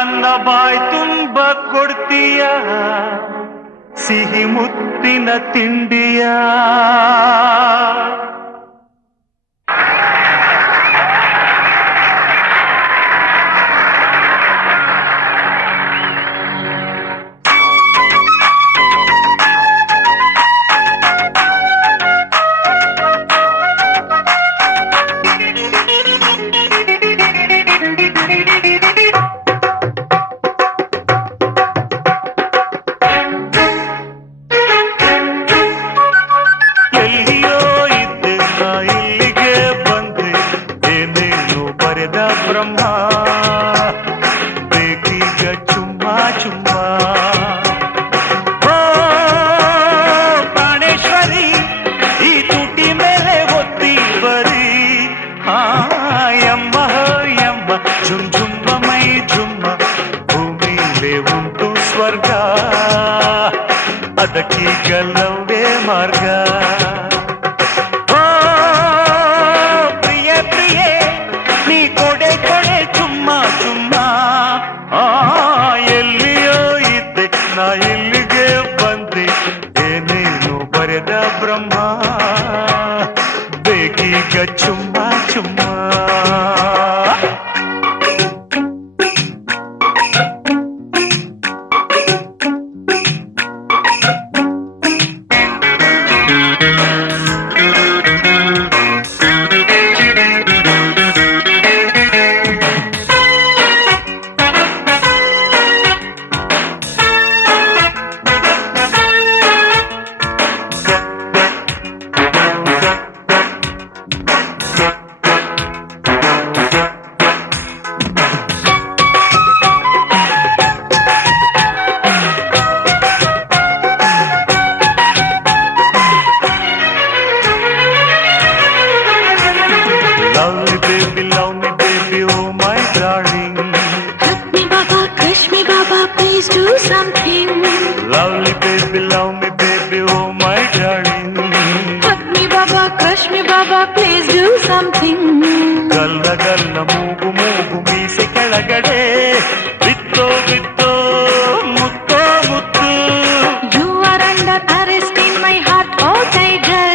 ನನ್ನ ಬಾಯ್ ತುಂಬ ಕೊಡ್ತೀಯ ಸಿಹಿ ಮುತ್ತಿನ ತಿಂಡಿಯ. ಬ್ರಹ್ಮ ಬೇಕೀಗ ಚುಮ್ಮ ಚುಮ್ಮ. ಓ ಪ್ರಾಣೇಶ್ವರಿ ಈ ತುಟಿ ಮೇಲೆ ಒತ್ತಿ ಬರಿ. ಯಮ್ಮ ಯಮ್ಮ ಝುಮ್ ಝುಮ್ಮ ಮೈ ಝುಮ್ಮ ಭೂಮಿಲೇ ಉಂಟು ಸ್ವರ್ಗ ಅದಕ್ಕೀಗಲ್ಲವೇ ಮಾರ್ಗ. ಇಲ್ಲಿಗೆ ಬಂದೆ ಏನೇನು ಬರೆದ ಬ್ರಹ್ಮ ಬೇಕೀಗ ಚುಮ್ಮ ಚುಮ್ಮ. Do something. Lovely baby, love me baby, oh my darling. Hug me baba, crush me baba, please do something. ಗಲ್ಲ ಗಲ್ಲ ಮೂಗು ಮೂಗು ಮೀಸೆ ಕೆಳಗಡೆ ಬಿತ್ತೋ ಬಿತ್ತೋ ಮುತ್ತೋ ಮುತ್ತು. You are under arrest in my heart, oh tiger.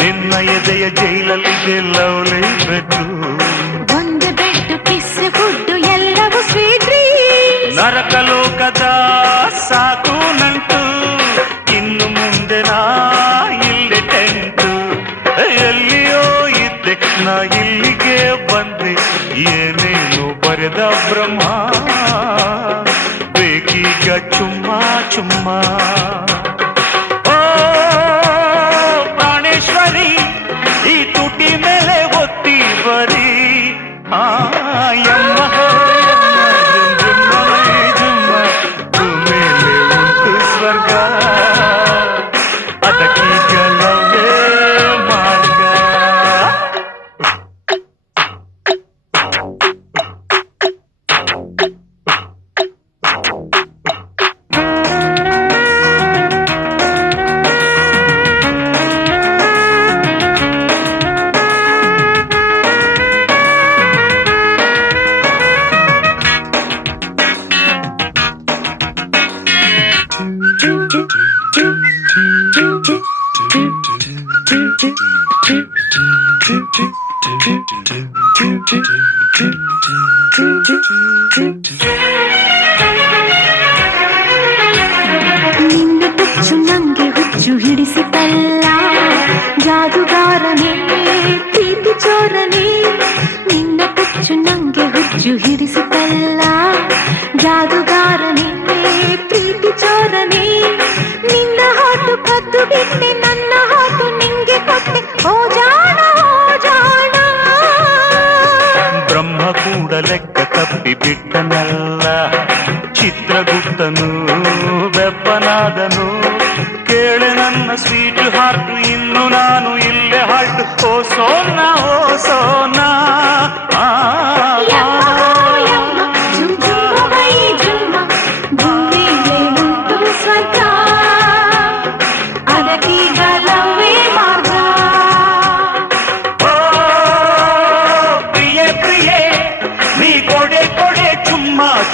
ನಿನ್ನ ಎದೆಯ ಜೈಲಲ್ಲಿದೆ ಲವ್ಲಿ ಬೆಟ್ಟು. ಒಂದು ಬೆಟ್ಟು ಕಿಸ್ ಫುಡ್ ಎಲ್ಲವೂ ಸ್ವೀಟ್ ಡ್ರೀಮ್ಸ್. ನರಕಲೋಕದ ಸಾಕು ನಂಟು ಇನ್ನು ಮುಂದೆ ನಾ ಇಲ್ಲಿ ಟೆಂಟು. ಎಲ್ಲಿಯೋ ಇದ್ದೆ ನಾ ಇಲ್ಲಿಗೆ ಬಂದೆ ಏನೇನು ಬರೆದ ಬ್ರಹ್ಮ ಬೇಕೀಗ ಚುಮ್ಮ ಚುಮ್ಮ. ಓ ಪ್ರಾಣೇಶ್ವರಿ ಈ ತುಟಿ ಮೇಲೆ ಒತ್ತಿ ಬರಿ. ಯಮ್ಮ ಸ್ವರ್ಗ ಅದಕ್ಕೀಗಲವೇ ಮಾರ್ಗ. ನಿನ್ನ ತುಚ್ಚು ನಂಗೆ ಹುಚ್ಚು ಹಿಡಿಸಿತಲ್ಲ ಜಾದುಗಾರನೇ ಪ್ರೀತಿ ಚೋರನೇ. ನಿನ್ನ ತುಚ್ಚು ನಂಗೆ ಹುಚ್ಚು ಹಿಡಿಸಿತಲ್ಲ ಜಾದುಗಾರನೇ ಪ್ರೀತಿ ಚೋರನೇ. ನಿನ್ನ ಹಾಟು ಕದ್ದು ಬಿಟ್ಟೆ ನನ್ನ ಹಾಟು ನಿಂಗೆ ಕೊಟ್ಟೆ ಓ ಜಾಣ ಓ ಜಾಣ. ಬ್ರಹ್ಮ ಕೂಡ ಲೆಕ್ಕ ತಪ್ಪಿ ಬಿಟ್ಟನಲ್ಲ ಚಿತ್ರಗುಪ್ತನು ಬೆಪ್ಪನಾದನು. ಕೇಳೆ ನನ್ನ ಸ್ವೀಟ್ ಹಾರ್ಟು ಇನ್ನು ನಾನು ಇಲ್ಲೇ ಹಾಲ್ಟು. ಓ ಸೋನ ಓ ಸೋನ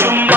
ಚುಮ್ಮ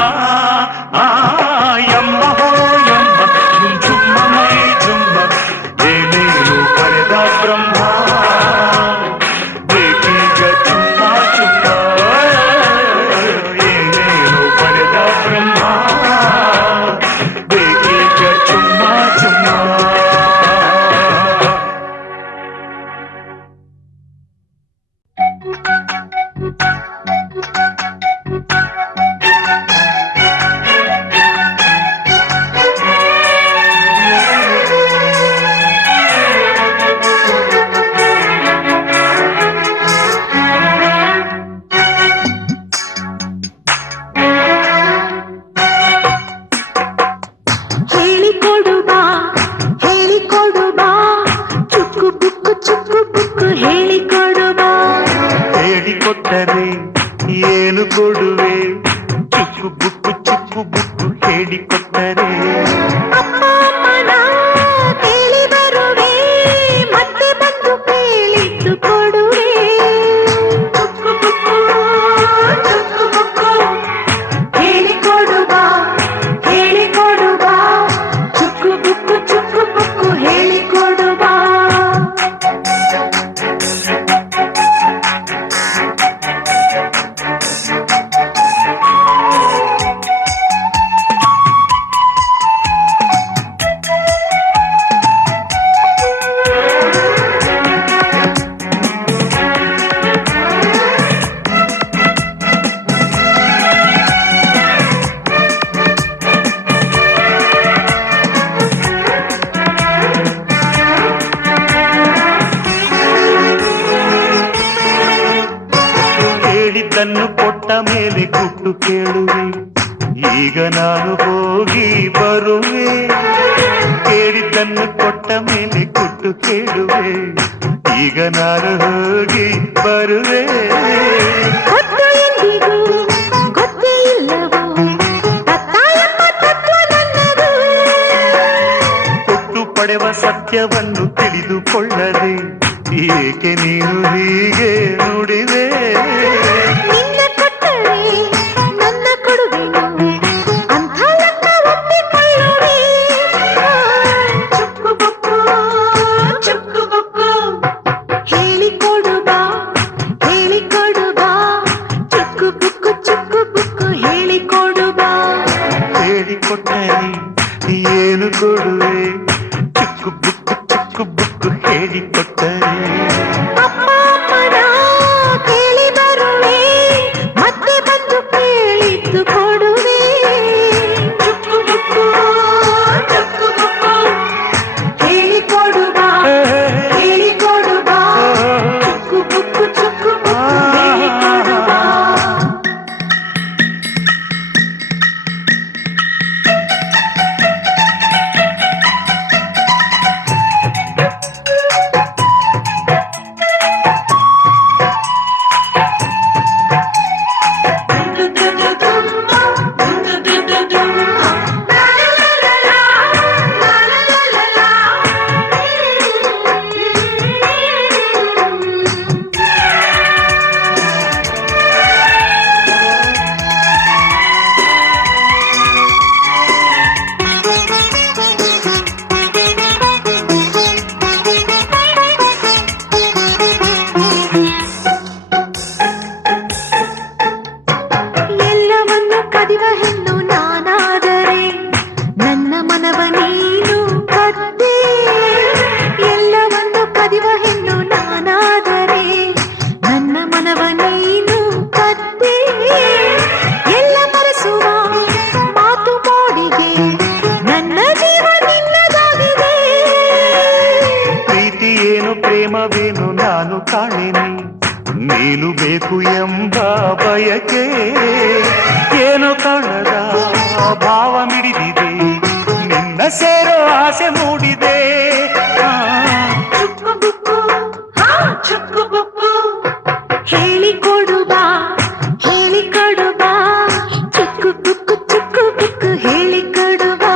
ಕೇಳಿದ್ದನ್ನು ಕೊಟ್ಟ ಮೇಲೆ ಗುಟ್ಟು ಕೇಳುವೆ, ಈಗ ನಾನು ಹೋಗಿ ಬರುವೆ. ಕೇಳಿದ್ದನ್ನು ಕೊಟ್ಟ ಮೇಲೆ ಗುಟ್ಟು ಕೇಳುವೆ, ಈಗ ನಾನು ಹೋಗಿ ಬರುವೆ. ಗೊತ್ತು ಎಂದಿಗೂ ಗೊತ್ತೇ ಇಲ್ಲವೋ ತತ್ತ ಎಂಬ ತತ್ವ ನನ್ನದು. ಕೊಟ್ಟು ಪಡೆವ ಸತ್ಯವನ್ನು ತಿಳಿದುಕೊಳ್ಳದೆ ಏಕೆ ನೀನು ಹೀಗೆ ನುಡಿವೆ? ನಿನ್ನ ಕೊಟ್ಟರೆ ನನ್ನ ಕೊಡುವೆನು ಅಂಥ ಲೆಕ್ಕ ಒಪ್ಪಿಕೊಳ್ಳುವೆ. ಚುಕ್ಕು ಬುಕ್ಕು ಚುಕ್ಕು ಬುಕ್ಕು ಹೇಳಿಕೊಡು ಬಾ ಹೇಳಿಕೊಡು ಬಾ. ಚುಕ್ಕು ಬುಕ್ಕು ಹೇಳಿಕೊಡು ಬಾ. ಹೇಳಿಕೊಟ್ಟರೆ ಏನು ಕೊಡುವೆ? ಚುಕ್ಕು ಬುಕ್ಕು ಹೇಳಿಕೊಟ್ಟರೆ ಅಪ್ಪ ಅಮ್ಮನ ಕೇಳಿ ಬರುವೆ, ಮತ್ತೆ ಬಂದು ಕೇಳಿದ್ದು ಕೊಡುವೆ. ಚುಕ್ಕು ಬುಕ್ಕು ಹೇಳಿಕೊಡು ಬಾ ಹೇಳಿಕೊಡು ಬಾ. ಚುಕ್ಕು ಬುಕ್ಕು ಹೇಳಿಕೊಡು ಬಾ. ಎಲ್ಲವನ್ನು ಕದಿವ ಹೆಣ್ಣು ನಾನಾದರೆ ನನ್ನ ಮನವ ನೀನು ಕದ್ದೆ. ಎಲ್ಲವನ್ನು ಕದಿವ ಹೆಣ್ಣು ನಾನಾದರೆ ನನ್ನ ಮನವ ನೀನು ಕದ್ದೆ. ಎಲ್ಲ ಮರೆಸುವ ಮಾತು ಮೋಡಿಗೆ ನನ್ನ ಜೀವ ನಿನ್ನದಾಗಿದೆ. ಪ್ರೀತಿ ಏನು ಪ್ರೇಮವೇನು ನಾನು ಕಾಣೆನೆ, ನೀನು ಬೇಕು ಎಂಬ ಬಯಕೆ ಏನೋ ಕಾಣದ ಭಾವ ಮಿಡಿದಿದೆ, ನಿನ್ನ ಸೇರೋ ಆಸೆ ಮೂಡಿದೆ. ಚುಕ್ಕು ಬುಕ್ಕು ಚುಕ್ಕು ಬುಕ್ಕು ಹೇಳಿಕೊಡು ಬಾ ಹೇಳಿಕೊಡು ಬಾ. ಚುಕ್ಕು ಬುಕ್ಕು ಹೇಳಿಕೊಡು ಬಾ.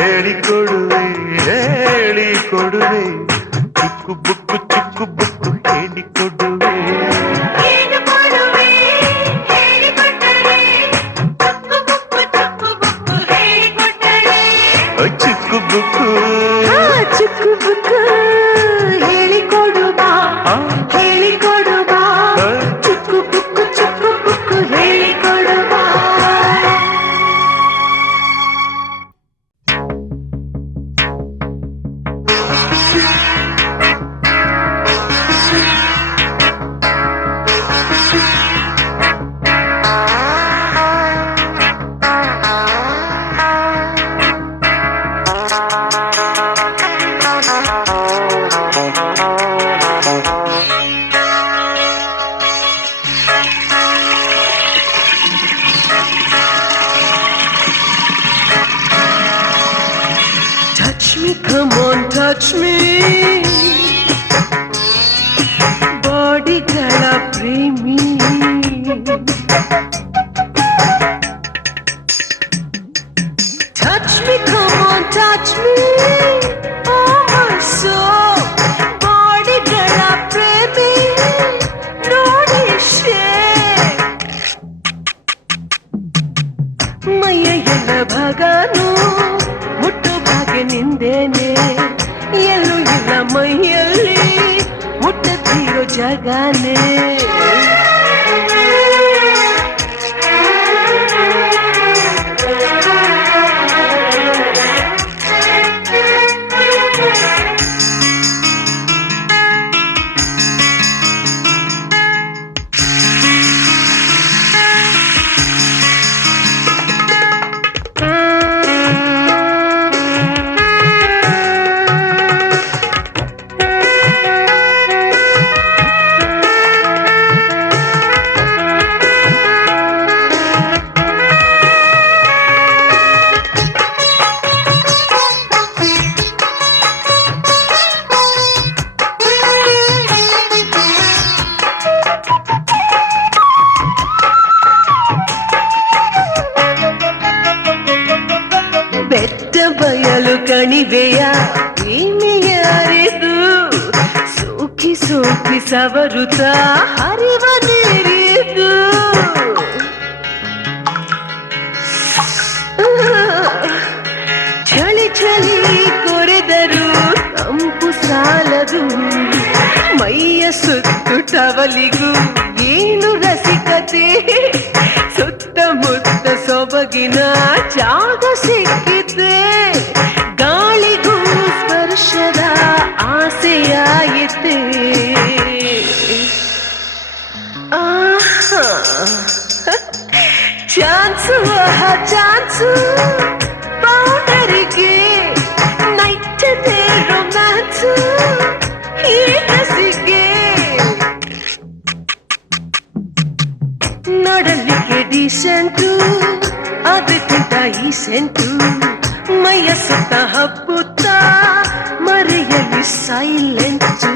ಹೇಳಿಕೊಡುವೆ ಹೇಳಿಕೊಡುವೆ. ಚುಕ್ಕು ಬುಕ್ಕು ಹೇಳಿಕೊಡುವೆ. ಏನು ಕೊಡುವೆ ಹೇಳಿಕೊಟ್ಟರೆ. ಚುಕ್ಕು ಬುಕ್ಕು ಹೇಳಿಕೊಟ್ಟರೆ. ಚುಕ್ಕು ಬುಕ್ಕು ಚುಕ್ಕು ಬುಕ್ಕು ಹೇಳಿಕೊಡು ಬಾ ಹೇಳಿಕೊಡು ಬಾ. ಚುಕ್ಕು ಬುಕ್ಕು ಹೇಳಿಕೊಡು ಬಾ. Touch me, come on, touch me. ಬಾಡಿಗಳ ಪ್ರೇಮಿ Touch me, come on, touch me. Oh, my soul. ಬಾಡಿಗಳ ಪ್ರೇಮಿ ನೋಡಿ shake. ಮೈಯ ಎಲ್ಲ ಭಾಗನು ಮುಟ್ಟು ಭಾಗ್ಯ ನಿಂದೇನೆ, ಎಲ್ಲೂ ಇಲ್ಲ ಮೈಯಲ್ಲಿ ಮುಟ್ಟದಿರೋ ಜಗನೇ. ಉಗುಳಿ ಸವರುತ್ತ ಹರಿವ ನೀರಿದು ಚಳಿ ಚಳಿ ಕೊರೆದರು ತಂಪು ಸಾಲದು ಮೈಯ ಸುತ್ತು ಟವಲಿಗೂ ಏನು ರಸಿಕತೆ ಸುತ್ತಮುತ್ತ ಸೊಬಗಿನ ಜಾಗ ಸಿಕ್ಕಿದೆ ಗಾಳಿಗೂ ಸ್ಪರ್ಶದ ಆಸೆಯಾಯಿತೆ ಚಾನ್ಸು ಚಾನ್ಸು ಬೌಂಡರಿಗೆ ನೈಟದೆ ರೊಮ್ಯಾನ್ಸು ಹೀಗಸಿಗೆ ನೋಡಲಿಕ್ಕೆ ಡೀಸೆಂಟು ಅದಕ್ಕಿಂತ ಈ ಸೆಂಟು ಮೈಯ ಸುತ್ತ ಹಬ್ಬುತ್ತ ಮರೆಯಲಿ ಸೈಲೆಂಟು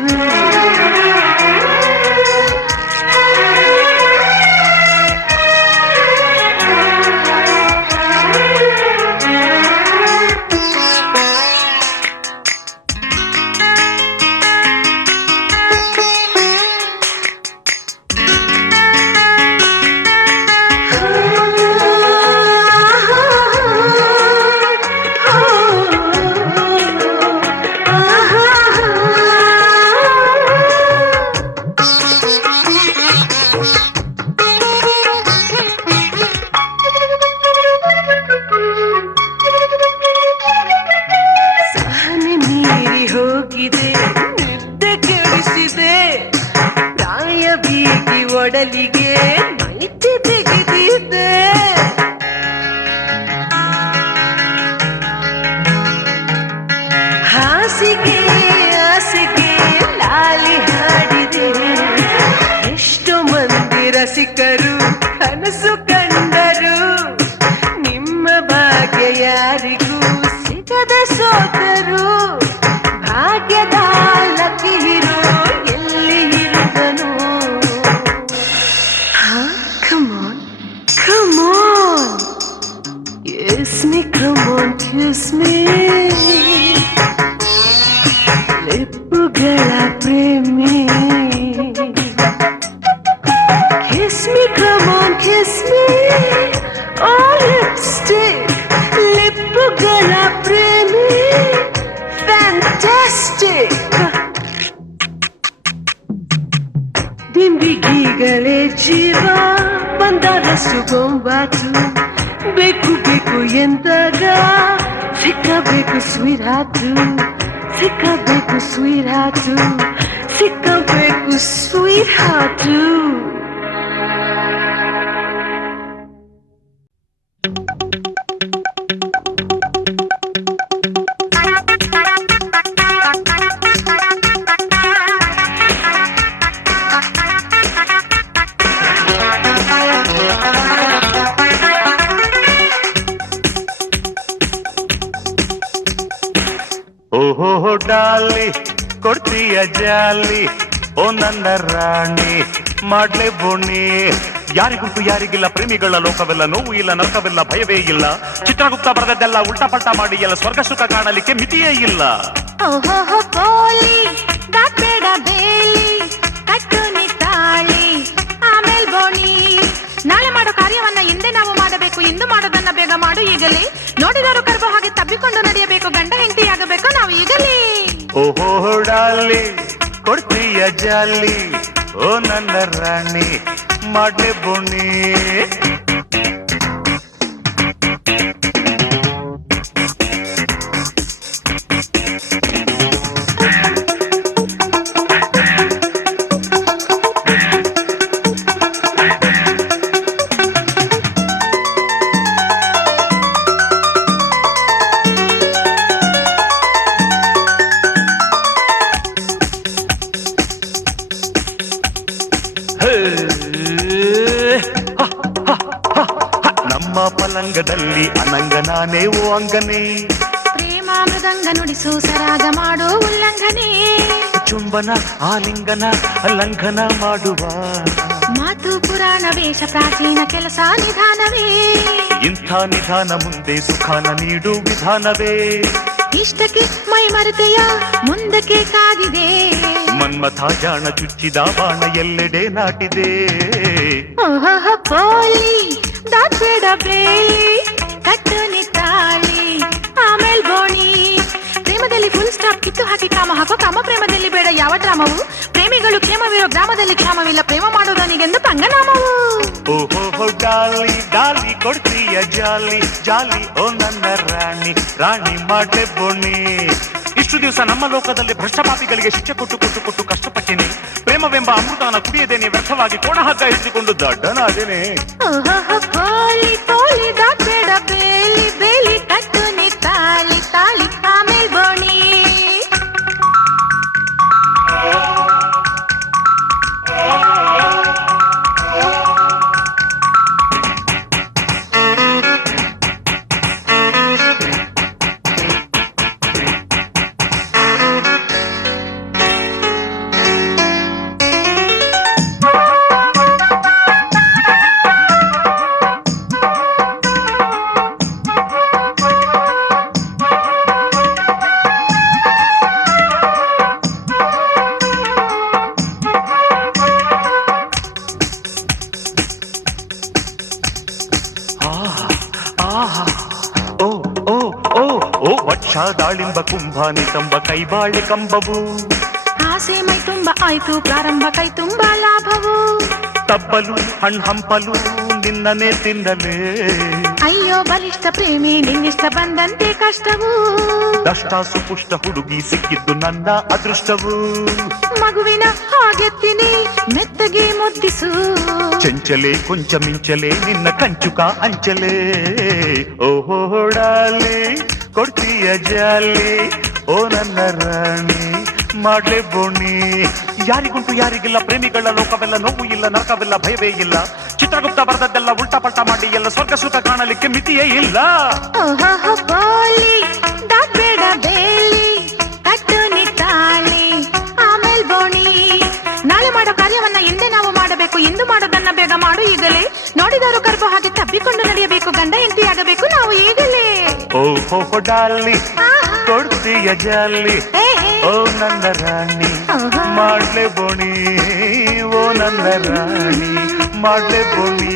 ಒಡಲಿಗೆ ಮೈತಿ ತೆಗೆದಿದೆ ಹಾಸಿಗೆ ಹಾಸಿಗೆ ಲಾಲಿ ಹಾಡಿದೆ ಎಷ್ಟು ಮಂದಿ ರಸಿಕರು ಕನಸು ಕಂಡರು ನಿಮ್ಮ ಭಾಗ್ಯ ಯಾರಿಗೂ ಸಿಗದ ಸೋತರು ಭಾಗ್ಯದ ಲಕ್ಕಿ ಹೀರೋ ಎಲ್ಲಿ ಇರುವನು Come on, kiss me, come on, kiss me. ಲಿಪ್ಪುಗಳ ಪ್ರೇಮಿ Kiss me, come on, kiss me. Oh, lipstick, ಲಿಪ್ಪುಗಳ ಪ್ರೇಮಿ Fantastic. ದಿಂಬಿಗಿಗಳೇ ಜೀವ ಬಂದರಷ್ಟು ಗೊಂಬಾಟು ಬೇಕು ಬೇಕು ಎಂದಾಗ ಸಿಕ್ಕಬೇಕು ಸ್ವೀಟ್ ಹಾಟು ಸಿಕ್ಕಬೇಕು ಸ್ವೀಟ್ ಹಾಟು ಸಿಕ್ಕಬೇಕು ಸ್ವೀಟ್ ಹಾಟು ಓಹೋ ಡಾಲಿ ಕೊಡ್ತೀಯ ಜಾಲಿ ಓ ನನ್ನ ರಾಣಿ ಮಾಡ್ಲೆ ಬೋಣಿ ಯಾರಿಗುಂಟು ಯಾರಿಗಿಲ್ಲ ಪ್ರೇಮಿಗಳ ಲೋಕವೆಲ್ಲ ನೋವು ಇಲ್ಲ ನರಕವೆಲ್ಲ ಭಯವೇ ಇಲ್ಲ ಚಿತ್ರಗುಪ್ತ ಬರೆದದ್ದೆಲ್ಲ ಉಲ್ಟಾ ಪಲ್ಟಾ ಮಾಡಿ ಎಲ್ಲ ಸ್ವರ್ಗ ಸುಖ ಕಾಣಲಿಕ್ಕೆ ಮಿತಿಯೇ ಇಲ್ಲ ಓಹೋ ಕೋಲಿ ಗಾಬೇಡ ಬೇಲಿ ಕಟ್ಟು ನಿತ್ತಾಳಿ ಆಮೇಲ್ ಬೋಣಿ ನಾಳೆ ಮಾಡೋ ಕಾರ್ಯವನ್ನ ಹಿಂದೆ ನಾವು ಮಾಡಬೇಕು ಇಂದು ಮಾಡೋದನ್ನ ಬೇಗ ಮಾಡು ಈಗಲೇ ನೋಡಿದವರು ಕರ್ಬೋ ಹಾಗೆ ತಬ್ಬಿಕೊಂಡು ನಡೆಯಬೇಕು ಗಂಡ ಹೆಂಡತಿಯಾಗಬೇಕು ನಾವು ಈಗಲೇ ಓಹೋ ಡಾಲಿ ಕೊಡ್ತೀಯ ಜಾಲಿ ಓ ನನ್ನ ರಾಣಿ ಮಾಡ್ಲೆ ಬೋಣಿ ನಮ್ಮ ಪಲಂಗದಲ್ಲಿ ಅನಂಗನಾನೇ ಓ ಅಂಗನೇ ಪ್ರೇಮ ಮೃದಂಗ ನುಡಿಸು ಸರಾಗ ಮಾಡೋ ಉಲ್ಲಂಘನೆ ಚುಂಬನ ಆಲಿಂಗನ ಲಂಘನ ಮಾಡುವ ಮಾತು ಪುರಾಣ ವೇಷ ಪ್ರಾಚೀನ ಕೆಲಸ ನಿಧಾನವೇ ಇಂಥ ನಿಧಾನ ಮುಂದೆ ಸುಖಾನ ನೀಡು ವಿಧಾನವೇ ಇಷ್ಟಕ್ಕೆ ಮೈ ಮರೆತೆಯ ಮುಂದಕ್ಕೆ ಕಾದಿದೆ ಮನ್ಮಥ ಜಾಣ ಚುಚ್ಚಿದ ಬಾಣ ಎಲ್ಲೆಡೆ ನಾಟಿದೆ. ಓಹೋ ಪೋಲಿ ದಾಟ್ಬೇಡ ಬೇಲಿ ಕಟ್ಟು ನಿತ್ತಾಳಿ ಆಮೇಲ್ ಬೋಣಿ. ಪ್ರೇಮದಲ್ಲಿ ಫುಲ್ ಸ್ಟಾಪ್ ಕಿತ್ತು ಹಾಕಿ ಕಾಮ ಹಾಕೋ ಕಾಮ ಪ್ರೇಮದಲ್ಲಿ ಬೇಡ ಯಾವ ಡ್ರಾಮವು. ಪ್ರೇಮಿಗಳು ಕ್ಷೇಮವಿರೋ ಗ್ರಾಮದಲ್ಲಿ ಕ್ಷಾಮವಿಲ್ಲ ಪ್ರೇಮ ಮಾಡೋದನಿಗೆಂದು ಪಂಗನಾಮವು. ಓಹೋ ಡಾಲಿ ಡಾಲಿ ಕೊಡ್ತೀಯ ಜಾಲಿ ಜಾಲಿ ಓ ನನ್ನ ರಾಣಿ ರಾಣಿ ಮಾಡ್ಲೆ ಬೋಣಿ. ಇಷ್ಟು ದಿವಸ ನಮ್ಮ ಲೋಕದಲ್ಲಿ ಭ್ರಷ್ಟಪಾಪಿಗಳಿಗೆ ಶಿಕ್ಷೆ ಕೊಟ್ಟು ಕೊಟ್ಟು ಕೊಟ್ಟು ಕಷ್ಟಪಟ್ಟೇನೆ. ಪ್ರೇಮವೆಂಬ ಅಮೃತನ ಕುಡಿಯದೇನೆ ವ್ಯರ್ಥವಾಗಿ ಕೋಣ ಹಗ್ಗ ಹಿಡಿದುಕೊಂಡು ದಡ್ಡನಾದೇನೆ. ಓಹೋ ಪೋಲಿ ಪೋಲಿ ದಾಟ್ಬೇಡ ಬೇಲಿ ಬೇಲಿ ಕಟ್ಟು ನಿತ್ತಾಳಿ ತಾಳಿ ಆಮೇಲ್ ಬೋಣಿ. ವಕ್ಷ ದಾಳಿಂಬ ಕುಂಭಾನಿ ಕಂಬ ಕೈಬಾಳೆ ಕಂಬವು. ಆಸೆ ಮೈ ತುಂಬ ಆಯ್ತು ಪ್ರಾರಂಭ ಕೈ ತುಂಬ ಲಾಭವು. ತಬ್ಬಲು ಹಣ್ಣು ಹಂಪಲು ನಿನ್ನನೆ ತಿನ್ನಲೇ. ಅಯ್ಯೋ ಬಲಿಷ್ಠ ಪ್ರೇಮಿ ನಿನ್ನಿಷ್ಟ ಬಂದಂತೆ ಕಷ್ಟವು. ದಷ್ಟ ಸುಪುಷ್ಟ ಹುಡುಗಿ ಸಿಕ್ಕಿದ್ದು ನನ್ನ ಅದೃಷ್ಟವು. ಮಗುವಿನ ಹಾಗೆತ್ತೀನಿ ಮೆತ್ತಗೆ ಮುದ್ದಿಸು. ಚಂಚಲೆ ಕೊಂಚ ಮಿಂಚಲೆ ನಿನ್ನ ಕಂಚುಕ ಅಂಚಲೆ. ಓಹೋ ಡಾಲಿ ಕೊಡ್ತೀಯ ಜಾಲಿ ಓ ನನ್ನ ರಾಣಿ ಮಾಡ್ಲೆ ಬೋಣಿ. ಯಾರಿಗುಂಟು ಯಾರಿಗಿಲ್ಲ ಪ್ರೇಮಿಗಳ ಲೋಕವೆಲ್ಲ ನೋವು ಇಲ್ಲ ನರಕವೆಲ್ಲ ಭಯವೇ ಇಲ್ಲ. ಚಿತ್ರಗುಪ್ತ ಬರೆದದ್ದೆಲ್ಲ ಉಲ್ಟಾ ಪಲ್ಟಾ ಮಾಡಿ ಎಲ್ಲ ಸ್ವರ್ಗ ಸುಖ ಕಾಣಲಿಕ್ಕೆ ಮಿತಿಯೇ ಇಲ್ಲ. ಓಹೋ ಪೋಲಿ ದಾಟ್ಬೇಡ ಬೇಲಿ ಕಟ್ಟು ನಿತ್ತಾಳಿ ಆಮೇಲ್ ಬೋಣಿ. ನಾಳೆ ಮಾಡೋ ಕಾರ್ಯವನ್ನ ಇಂದೇ ನಾವು ಮಾಡಬೇಕು ಎಂದು ಮಾಡೋದನ್ನ ಬೇಗ ಮಾಡು ಈಗಲೇ. ನೋಡಿದವರು ಕರ್ಬು ಹಾಗೆ ತಬ್ಬಿಕೊಂಡು ನಡೆಯಬೇಕು ಗಂಡ ಹೆಂಡತಿಯಾಗಬೇಕು ನಾವು ಈಗಲೇ. ಓಹೋ ಡಾಲಿ ಕೊಡ್ತೀಯ ಜಾಲಿ ಓ ನನ್ನ ರಾಣಿ ಮಾಡ್ಲೆ ಬೋಣಿ. ಓ ನನ್ನ ರಾಣಿ ಮಾಡ್ಲೆ ಬೋಣಿ.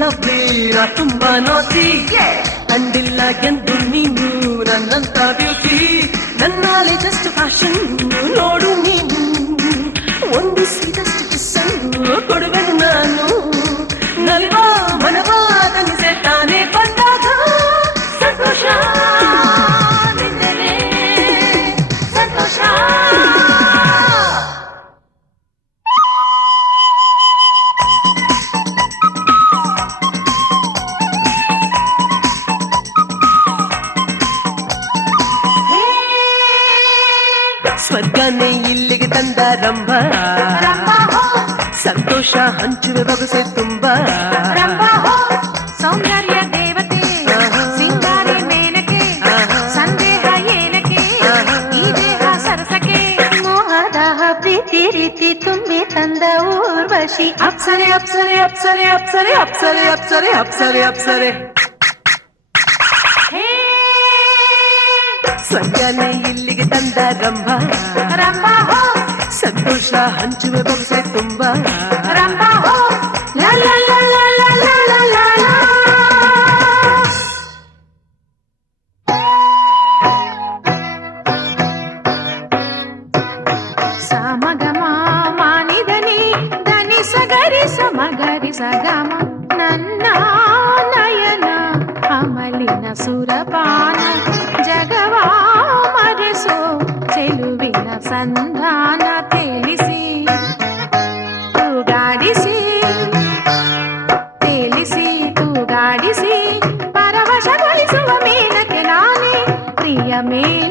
ಲವ್ಲಿ ತುಂಬಾ ನೋಸಿ ಅಂದಿಲ್ಲ ಎಂದು ನೀನು ನನ್ನಂತ ಬ್ಯೂಟಿ ನನ್ನಲ್ಲಿ ಜಸ್ಟ್ ಫ್ಯಾಷನ್ ನೋಡು ನೀನು ಒಂದು ಸ್ವೀಟಸ್ಟ್ ಕಿಸ್ಸನ್ನು ಕೊಡುವೆನು ನಾನು ನಲ್ವಾ ಮನವಾ ತನಿಸೆ ತಾನೇ ಬಂದಾಗ ಸಂತೋಷ ತಂದ ರಂಭ ರಂಭ ಹೋ ಸಂತೋಷ ಹಂಚುವೆ ಬಗಸೆ ತುಂಬ ರಂಭ ಹೋ ಸೌಂದರ್ಯ ದೇವತೆ ಸಿಂಗಾರಿ ಮೇನಕೆ ಸಂದೇಹ ಏನಕ್ಕೆ ಈ ದೇಹ ಸರಸಕ್ಕೆ ಮೋಹದ ಪ್ರೀತಿ ರೀತಿ ತುಂಬಿ ತಂದ ಊರ್ವಶಿ ಅಪ್ಸರೆ ಅಪ್ಸರೆ ಅಪ್ಸರೆ ಅಪ್ಸರೆ ಅಪ್ಸರೆ ಅಪ್ಸರೆ ಅಪ್ಸರೆ ಅಪ್ಸರೆ ಹೇ ಸ್ವರ್ಗನೇ ಇಲ್ಲಿಗೆ ತಂದ ರಂಭ ರಂಭ ಹೋ ಸಂತೋಷ ಹಂಚುವೆ ಬಗಸೆ ತುಂಬ ರಂಭ ಹೋ ಲಾ ಲಾ ಲಾ ಲಾ ಲಾ ಲಾ ಲಾ ಲಾ ಲಾ. ಸಮಗಮ ಮಾನಿದನಿ ದನಿ ಸಗರಿ ಸಮಗರಿ ಸಗಮ ನನ್ನ ನಯನ ಅಮಲಿನ ಸುರಪಾನ ಜಗವಾ ಮರೆಸೋ ಚೆಲುವಿನ ಸಂಧಾನ ತೇಲಿಸಿ ತೂಗಾಡಿಸಿ ತೇಲಿಸಿ ತೂಗಾಡಿಸಿ ಪರವಶಗೊಳಿಸುವ ಮೇನಕ್ಕೆ ನಾನೇ ಪ್ರಿಯ ಮೇನ